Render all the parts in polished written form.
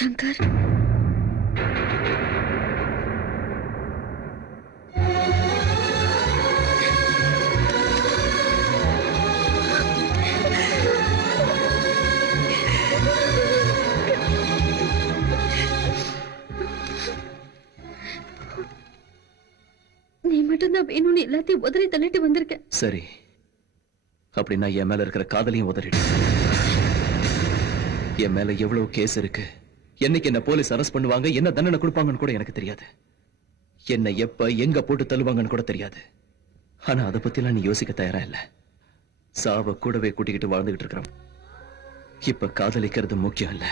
சங்கர், நீ மட்டும்தான் வேணும்னு எல்லாத்தையும் உதறி தள்ளிட்டு வந்திருக்க. சரி, அப்படின்னா என் மேல இருக்கிற காதலையும் உதறிடு. என் மேல எவ்வளவு கேஸ் இருக்கு, என்னைக்கு என்ன போலீஸ் அரெஸ்ட் பண்ணுவாங்க, என்ன தண்டனை கொடுப்பாங்கன்னு கூட எனக்கு தெரியாது. என்ன எப்ப எங்க போட்டு தள்ளுவாங்கன்னு கூட தெரியாது. ஆனா அதை பத்திலாம் நீ யோசிக்க தயாரா இல்ல. சாவ கூடவே கூட்டிக்கிட்டு வாழ்ந்துகிட்டு இருக்கிறோம். இப்ப காதலிக்கிறது முக்கியம் இல்ல,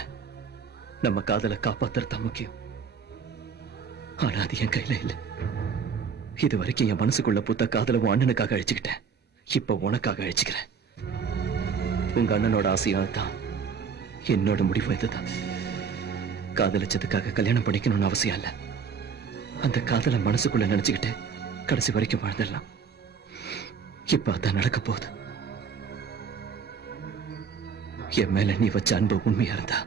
நம்ம காதலை காப்பாத்துறது முக்கியம். ஆனா அது என் கையில இல்ல. இது வரைக்கும் என் மனசுக்குள்ள புத்த காதலவும் அண்ணனுக்காக அழிச்சுக்கிட்டேன். இப்ப உனக்காக அழிச்சுக்கிறேன். உங்க அண்ணனோட ஆசையும் தான், என்னோட முடிவு இதுதான். காதலிச்சதுக்காக கல்யாணம் பண்ணிக்கணும்னு அவசியம் இல்ல. அந்த காதலை மனசுக்குள்ள நினைச்சுக்கிட்டு கடைசி வரைக்கும் வாழ்ந்துடலாம். இப்ப அதான் நடக்க போகுது. என் மேல நீ வச்ச அன்பு உண்மையா இருந்தா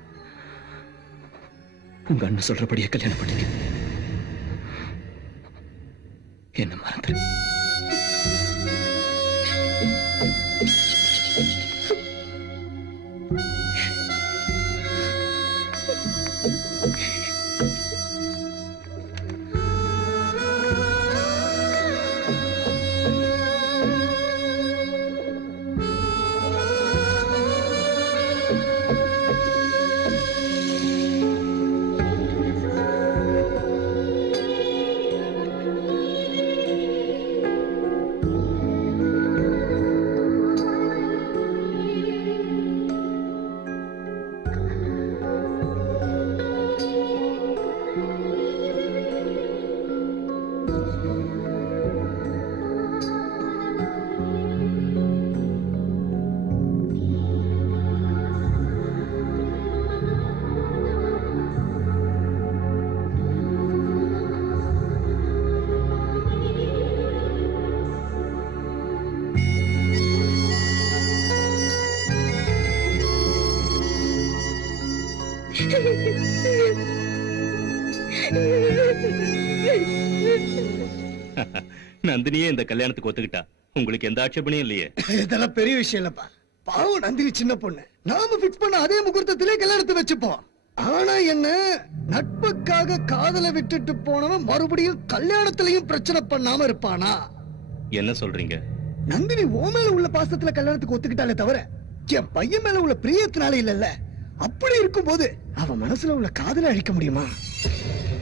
உங்க அண்ணன் சொல்றபடியே கல்யாணம் பண்ணிக்க. என்ன மறந்து நந்தினியே இந்த கல்யாணத்துக்கு ஒத்துக்கிட்டா. உங்களுக்கு எந்த ஆட்சேபனையும் இல்லையே. இதெல்லாம் பெரிய விஷயம் இல்லப்பா. பாவம் நந்தினி சின்ன பொண்ணு. நாம பிக்ஸ் பண்ண அதே முகூர்த்தத்திலே கல்யாணத்தை வச்சுப்போம். ஆனா என்ன, நட்புக்காக காதலை விட்டுட்டு போனவன் மறுபடியும் கல்யாணத்திலையும் பிரச்சனை பண்ணாம இருப்பானா? என்ன சொல்றீங்க? நந்தினி ஓ மேல உள்ள பாசத்துல கல்யாணத்துக்கு ஒத்துக்கிட்டாலே தவிர என் பையன் மேல உள்ள பிரியத்தினால இல்லல்ல. அப்படி இருக்கும் போது அவன் மனசுல உள்ள காதலை அழிக்க முடியுமா?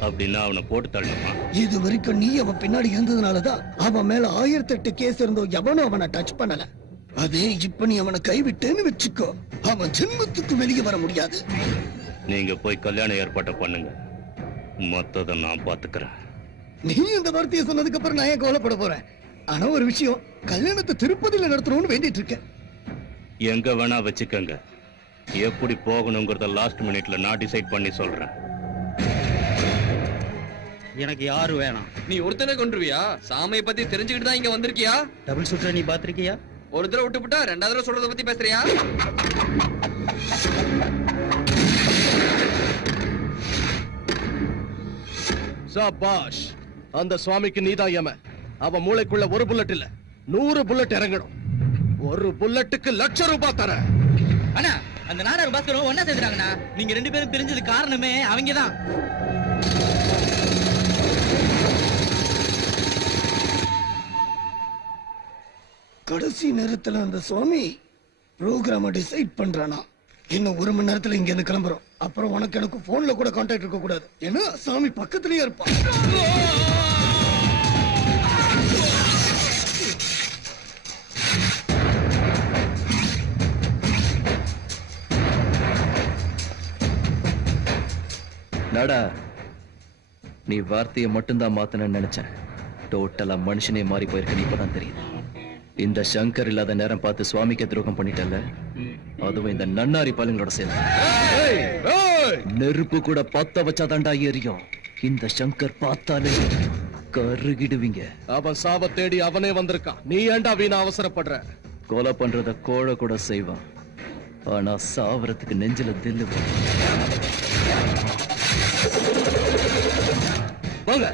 அப்படின்னா அவனை போட்டு தள்ளணுமா? இது வரைக்கும் நீ அவன் பின்னாடி இருந்ததுனாலதான் அவன் மேல 1008 கேஸ் இருந்தோம், எவனும் அவனை டச் பண்ணல. அதே இப்ப நீ அவனை கைவிட்டேன்னு வச்சுக்கோ, அவன் ஜென்மத்துக்கு வெளியே வர முடியாது. நீங்க போய் கல்யாண ஏற்பாட்டை பண்ணுங்க, மொத்தத்தை நான் பாத்துக்கிறேன். நீ இந்த வார்த்தையை சொன்னதுக்கு அப்புறம் நான் ஏன் கவலைப்பட போறேன்? ஆனா ஒரு விஷயம், கல்யாணத்தை திருப்பதியில நடத்தணும்னு வேண்டிட்டு இருக்கேன். எங்க வேணா வச்சுக்கங்க, எப்படி போகணுங்கிறத லாஸ்ட் மினிட்ல நான் டிசைட் பண்ணி சொல்றேன். எனக்கு யாரு வேணாம். நீ ஒருத்தனை கொண்டுருவியா? சாமியை பத்தி தெரிஞ்சுக்கிட்டு தான் இங்க வந்திருக்கியா? டபுள் ஷூட்டர் நீ பாத்திருக்கியா? ஒரு தடவை விட்டுப்புட்டா ரெண்டாவது தடவை சொல்றத பத்தி பேசுறியா? சபாஷ், அந்த சுவாமிக்கு நீதான் யம. அவ மூளைக்குள்ள ஒரு புல்லட் இல்ல 100 புல்லட் இறங்கணும். ஒரு புல்லட்டுக்கு ₹1,00,000 தர. அண்ணா, அந்த நாடார் பாஸ்கரும் ஒன்னா சேர்ந்துட்டாங்கண்ணா. நீங்க 2 பேரும் தெரிஞ்சது காரணமே அவங்கதான். கடைசி நேரத்துல அந்த சுவாமி ப்ரோக்ராம டிசைட் பண்றானா. இன்னும் 1 மணி நேரத்துல இங்க இருந்து கிளம்புறோம். அப்புறம் உனக்கு எனக்கு போன்ல கூட கான்டாக்ட் இருக்க கூடாது. ஏன்னா சாமி பக்கத்துலயே இருப்பான். நாடா, நீ வார்த்தையை மட்டும்தான் மாத்தணும்னு நினைச்சேன். டோட்டலா மனுஷனே மாறி போயிருக்க இப்பதான் தெரியுது. இந்த சங்கர் இல்லாத நேரம் பார்த்து சுவாமிக்கு துரோகம் பண்ணிட்டல, அதுவும் இந்த நன்னாரி பாலங்களோட சேர்ந்து. நெருப்பு கூட பத்த வச்சாதாண்டா எரியும். இந்த சங்கர் பார்த்தாலே கருகிடுவீங்க. அவன் சாவ தேடி அவனே வந்திருக்கான். நீ ஏன்டா வீணா அவசரப்படுற? கொலை பண்றத கோழ கூட செய்வான். ஆனா சாவறதுக்கு நெஞ்சில தில்லு வரும். வாங்க.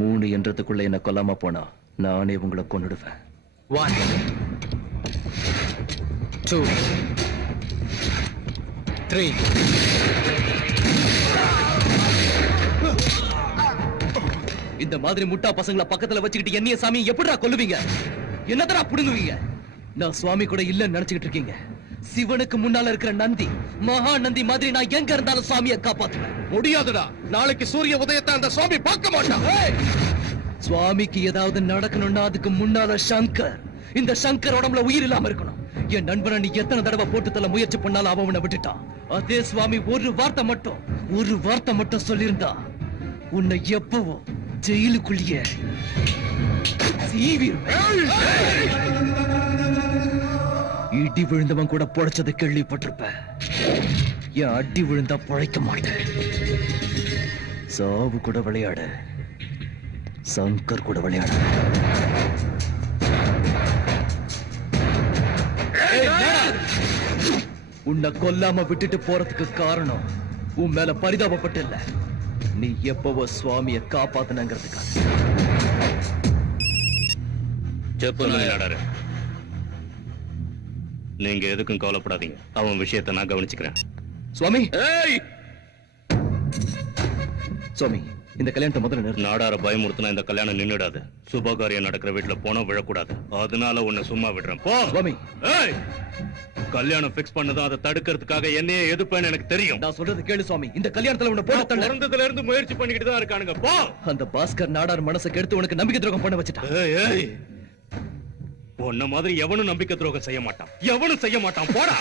3 என்றதுக்குள்ள என்ன கொல்லாம போனா நானே உங்களை கொன்னுடுவேன். 1 2 3 இந்த மாதிரி முட்டா பசங்களை பக்கத்துல வச்சுக்கிட்டு என்னைய சாமி எப்படிடா கொல்லுவீங்க? என்னதடா புடுங்குவீங்க? நான் சுவாமி கூட இல்லன்னு நினைச்சுக்கிட்டு இருக்கீங்க. சிவனுக்கு முன்னால இருக்கிற நந்தி, மகா நந்தி மாதிரி நான் எங்க இருந்தாலும் சாமியை காப்பாத்துவேன். முடியாதுடா. நாளைக்கு சூரிய உதயத்தை அந்த சுவாமி பார்க்க மாட்டான். சுவாமிக்கு ஏதாவது நடக்கணும்னா அதுக்கு முன்னால சங்கர், இந்த சங்கர் உடம்புல உயிர் இல்லாம இருக்கணும். என் நண்பனை நீ எத்தனை தடவை போட்டு தள்ள முயற்சி பண்ணாலும் அவனை விட்டுட்டான். அதே சுவாமி ஒரு வார்த்தை மட்டும் சொல்லியிருந்தா உன்னை எப்பவும் ஜெயிலுக்குள்ளேயே இடி விழுந்தவன் கூட பொழைச்சதை கேள்விப்பட்டிருப்ப. என் அடி விழுந்தா பொழைக்க மாட்டேன். சாவு கூட விளையாட, சங்கர் கூட விளையாட. உன்னை கொல்லாம விட்டுட்டு போறதுக்கு காரணம் உன் மேல பரிதாபப்பட்டு இல்ல, நீ எப்பவோ சுவாமியை காப்பாத்தனங்கிறதுக்காக. நாடாரு, நீங்க எதுக்கும் கவலைப்படாதீங்க. அவன் விஷயத்தை நான் கவனிச்சுக்கிறேன். சுவாமி, சுவாமி, இந்த கல்யாணத்தை முதல்ல நிறுத்து. நாடார பயமுறுத்தினா இந்த கல்யாணம் நின்னுடாது. சுபகாரியம் நடக்கிற வீட்டுல போனா விழக்கூடாது. அதனால உன்னை சும்மா விடுறேன். போ சுவாமி. ஏய், கல்யாணம் பிக்ஸ் பண்ணதும் அதை தடுக்கிறதுக்காக என்னையே எதிர்ப்பேன்னு எனக்கு தெரியும். நான் சொல்றது கேளு சுவாமி. இந்த கல்யாணத்துல உன்னை போட்டு தள்ள பிறந்ததுல இருந்து முயற்சி பண்ணிக்கிட்டு தான் இருக்கானுங்க. போ. அந்த பாஸ்கர் நாடார் மனசை கெடுத்து உனக்கு நம்பிக்கை துரோகம் பண்ண வச்சுட்டான். ஏய், உன்ன மாதிரி எவனும் நம்பிக்கை துரோகம் செய்ய மாட்டான். எவனும் செய்ய மாட்டான். போடா.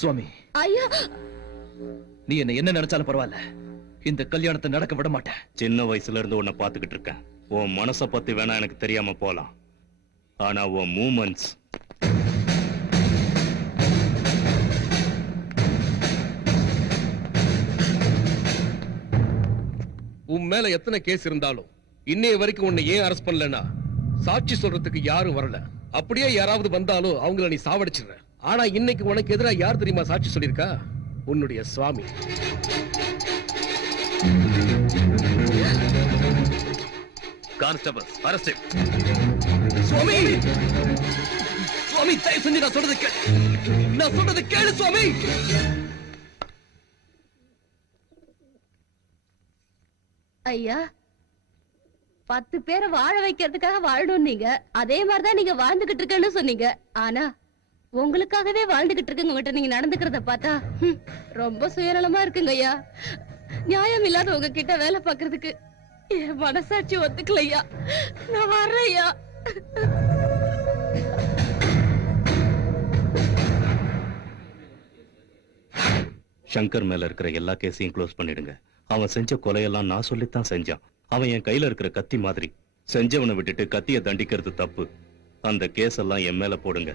சுவாமி, ஐயா, நீ என்ன நினைச்சாலும் பரவாயில்ல, இந்த கல்யாணத்தை நடக்க விட மாட்டேன். சின்ன வயசுல இருந்து உன்னை பாத்துக்கிட்டு இருக்கேன். உன் மனசை பத்தி வேணா எனக்கு தெரியாம போலாம், ஆனா உன் மூமெண்ட்ஸ் உன் மேல எத்தனை கேஸ் இருந்தாலும் இன்னைய வரைக்கும் உன்னை ஏன் அரெஸ்ட் பண்ணலன்னா சாட்சி சொல்றதுக்கு யாரும் வரல. அப்படியே யாராவது வந்தாலும் அவங்கள நீ சாவடிச்சிடுற. ஆனா இன்னைக்கு உனக்கு எதிரா யார் தெரியுமா சாட்சி சொல்லிருக்கா? உன்னுடைய சுவாமி. Constable, arrest. சுவாமி, சுவாமி, தயவு செஞ்சு நான் சொல்றது கேளு. நான் சொல்றது கேளு சுவாமி. ஐயா, 10 பேரை வாழ வைக்கிறதுக்காக வாழணும் நீங்க. அதே மாதிரிதான் நீங்க வாழ்ந்துகிட்டு இருக்கேன்னு சொன்னீங்க. ஆனா உங்களுக்காகவே வாழ்ந்துகிட்டு இருக்குங்க உங்ககிட்ட நீங்க நடந்துக்கிறத பார்த்தா ரொம்ப சுயநலமா இருக்குங்க ஐயா. நியாயம் இல்லாத உங்ககிட்ட வேலை பார்க்கறதுக்கு என் மனசாட்சி ஒத்துக்கலையா. நான் வர்றேன் ஐயா. சங்கர் மேல இருக்கிற எல்லா கேஸையும் க்ளோஸ் பண்ணிடுங்க. அவன் செஞ்ச கொலையெல்லாம் நான் சொல்லித்தான் செஞ்சான். அவன் என் கையில இருக்கிற கத்தி மாதிரி. செஞ்சவனை விட்டுட்டு கத்திய தண்டிக்கிறது தப்பு. அந்த கேஸ் எல்லாம் என் மேல போடுங்க.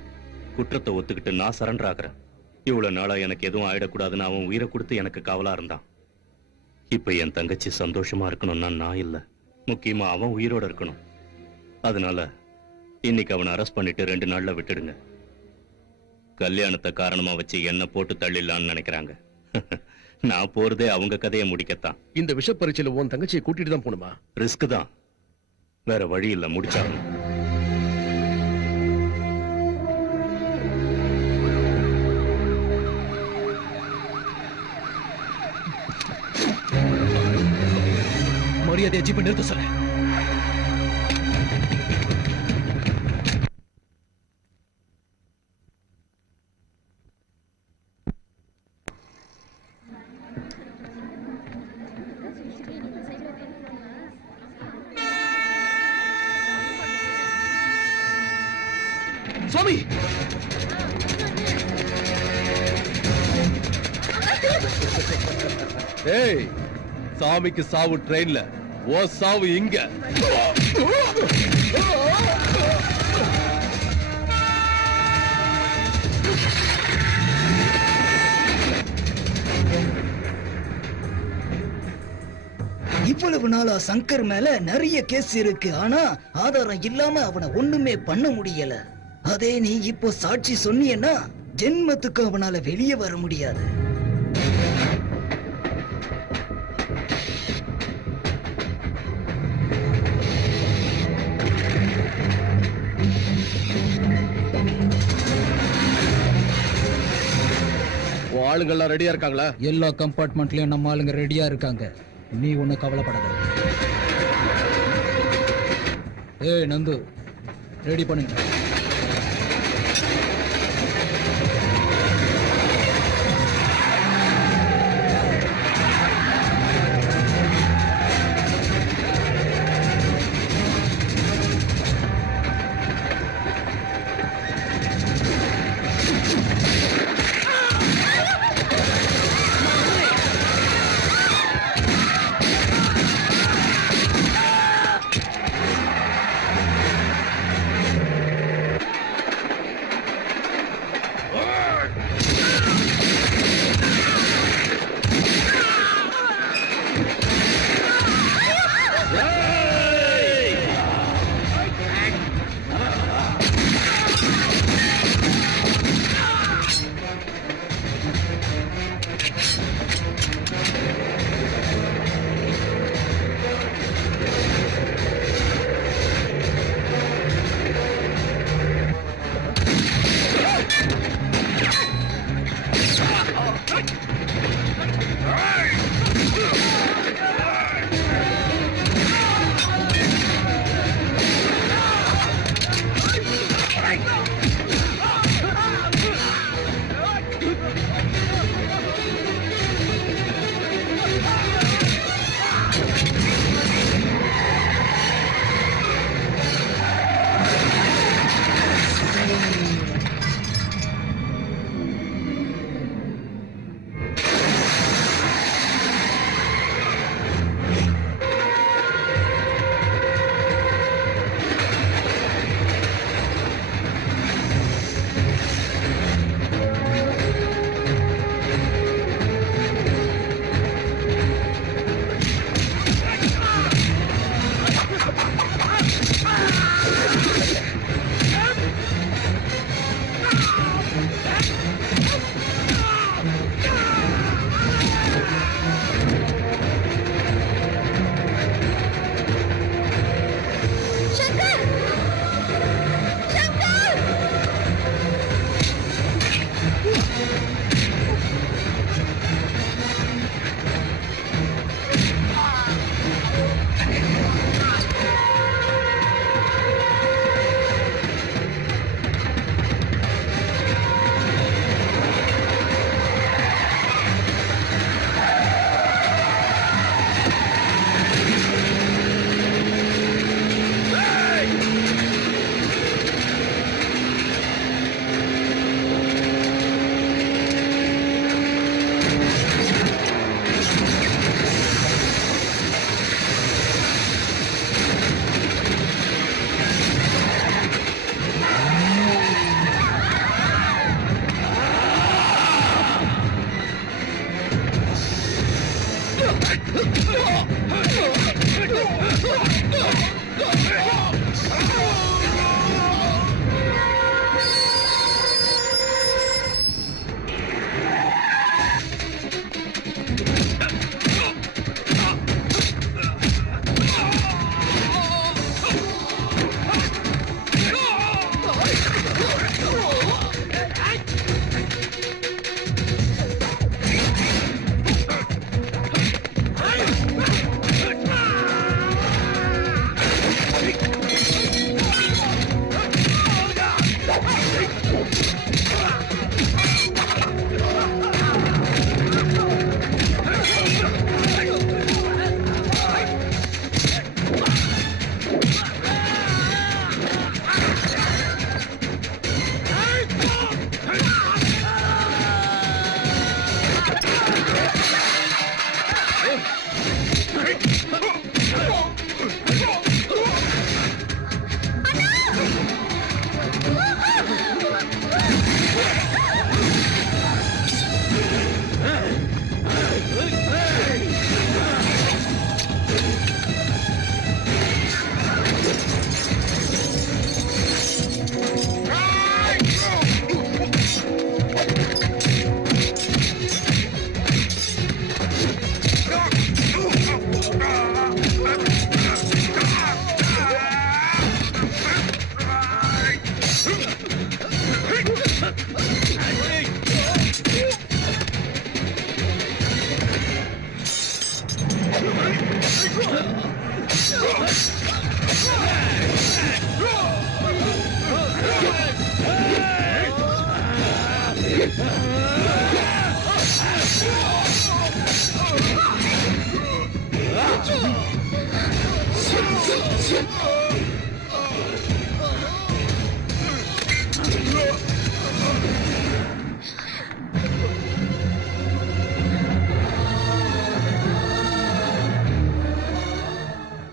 குற்றத்தை ஒத்துக்கிட்டு நான் சரண்டர் ஆகிறேன். இவ்வளவு நாளா எனக்கு எதுவும் ஆயிடக்கூடாதுன்னு அவன் உயிரை கொடுத்து எனக்கு காவலா இருந்தான். இப்ப என் தங்கச்சி சந்தோஷமா இருக்கணும்னா நான் இல்ல, முக்கியமா அவன் உயிரோட இருக்கணும். அதனால இன்னைக்கு அவனை அரெஸ்ட் பண்ணிட்டு 2 நாள்ல விட்டுடுங்க. கல்யாணத்தை காரணமா வச்சு என்ன போட்டு தள்ளிடலான்னு நினைக்கிறாங்க. நான் போறதே அவங்க கதையை முடிக்கத்தான். இந்த விஷ பரீட்சையில உன் தங்கச்சியை கூட்டிட்டு தான் போணுமா? ரிஸ்க் தான், வேற வழி இல்ல, முடிச்சாகணும். மரியாதையை ஜீப்பை நிறுத்த சொல்ல. சுவாமி, ஏய், சாமிக்கு சாவு ட்ரெயின்ல, ஓ சாவு இங்க. இவ்வளவு நாளா சங்கர் மேல நிறைய கேஸ் இருக்கு, ஆனா ஆதாரம் இல்லாம அவனை ஒண்ணுமே பண்ண முடியல. அதே நீ இப்போ சாட்சி சொன்னீன்னா ஜென்மத்துக்கு அவனால வெளியே வர முடியாது. உன் ஆளுங்கெல்லாம் ரெடியா இருக்காங்களா? எல்லா கம்பார்ட்மெண்ட்லயும் நம்ம ஆளுங்க ரெடியா இருக்காங்க. நீ ஒண்ணு கவலைப்படாத. ஏய் நந்து, ரெடி பண்ணுங்க.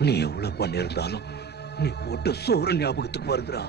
நீ எவ்வளவு பண்ணிருந்தாலும் நீ போட்ட சோறு ஞாபகத்துக்கு வருதுடா.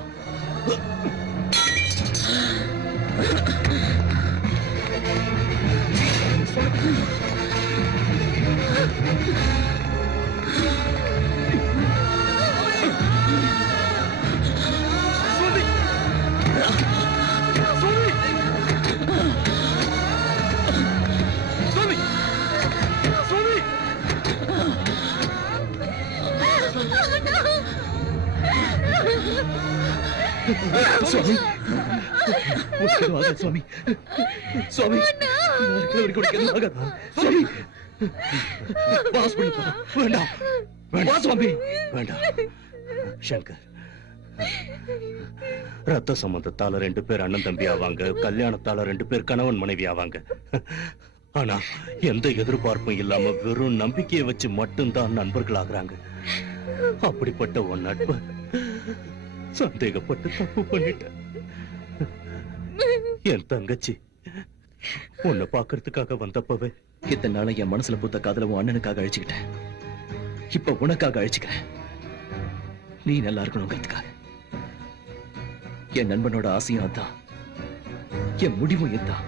சுவாமி சுவாமி சுவாமி சுவாமி ஹாஸ்பிடல் வேண்டாம் வேண்டாம் சுவாமி வேண்டாம். சங்கர், ரத்த சம்பந்தத்தால 2 பேர் அண்ணன் தம்பி ஆவாங்க, கல்யாணத்தால 2 பேர் கணவன் மனைவி ஆவாங்க. ஆனா எந்த எதிர்பார்ப்பும் இல்லாம வெறும் நம்பிக்கையை வச்சு மட்டும்தான் நண்பர்கள் ஆகுறாங்க. அப்படிப்பட்ட உன் நட்பு சந்தேகப்பட்டு தப்பு பண்ணிட்டேன். என் தங்கச்சி உன்னை பாக்குறதுக்காக வந்தப்பவே இத்தனை நாள என் மனசுல பூத்த காதல உன் அண்ணனுக்காக அழிச்சுக்கிட்டேன். இப்ப உனக்காக அழிச்சுக்கிறேன். நீ நல்லா இருக்கணுங்கிறதுக்காக. என் நண்பனோட ஆசையும் அதான், என் முடிவும் இதுதான்.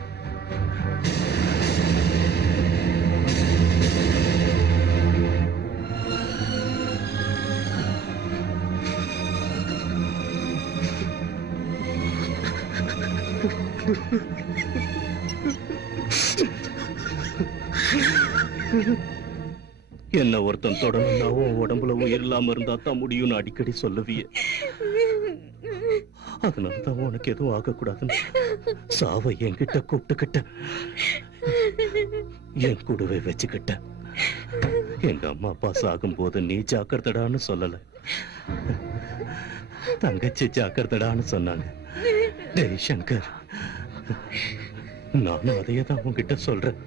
என்ன ஒருத்தன் தொடணும்னா உன் உடம்புல உயிர் இல்லாம இருந்தா தான் முடியும்னு அடிக்கடி சொல்லுவியே. அதனாலதான் உனக்கு எதுவும் ஆகக்கூடாதுன்னு சாவை என்கிட்ட கூப்பிட்டுக்கிட்ட, என் கூடவே வச்சுக்கிட்ட. எங்க அம்மா அப்பா சாகும் போது நீ ஜாக்கிரதடான்னு சொல்லல, தங்கச்சி ஜாக்கிரதடான்னு சொன்னாங்க. டேய் சங்கர், நானும் அதையே தான் உன்கிட்ட சொல்றேன்.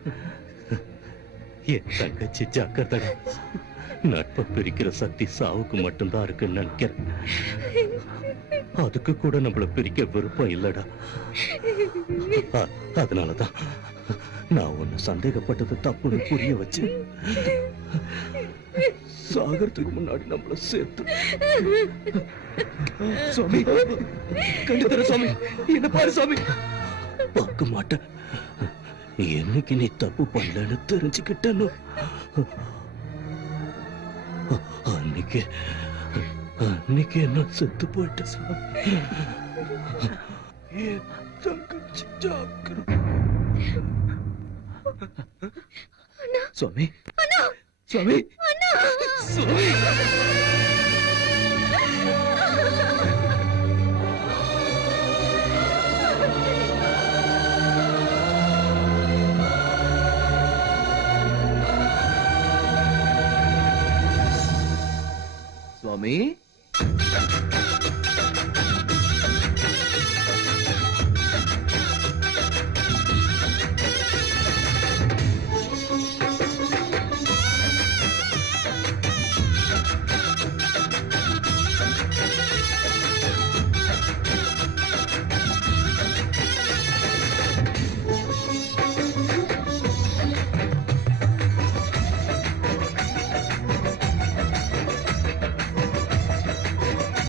என் தங்கச்சி ஜாக்கிரதடா. நட்பை பிரிக்கிற சக்தி சாவுக்கு மட்டும்தான் இருக்குன்னு நினைக்கிறேன். அதுக்கு கூட நம்மள பிரிக்க விருப்பம் இல்லடா. அதனாலதான் நான் உன்னை சந்தேகப்பட்டது தப்புன்னு புரிய வச்சு சாகறதுக்கு முன்னாடி நம்மள சேர்த்து. சுவாமி கண்டித்தர சுவாமி, என்ன பாரு சுவாமி. பார்க்க மாட்டேன். என்னைக்கு நீ தப்பு பண்ணலன்னு தெரிஞ்சுக்கிட்டனோ அன்னைக்கு என்ன செத்து போயிட்ட சாமி. என் தங்கச்சி ஜாக்கிரதை. சுவாமி சுவாமி சுவாமி. சுவாமி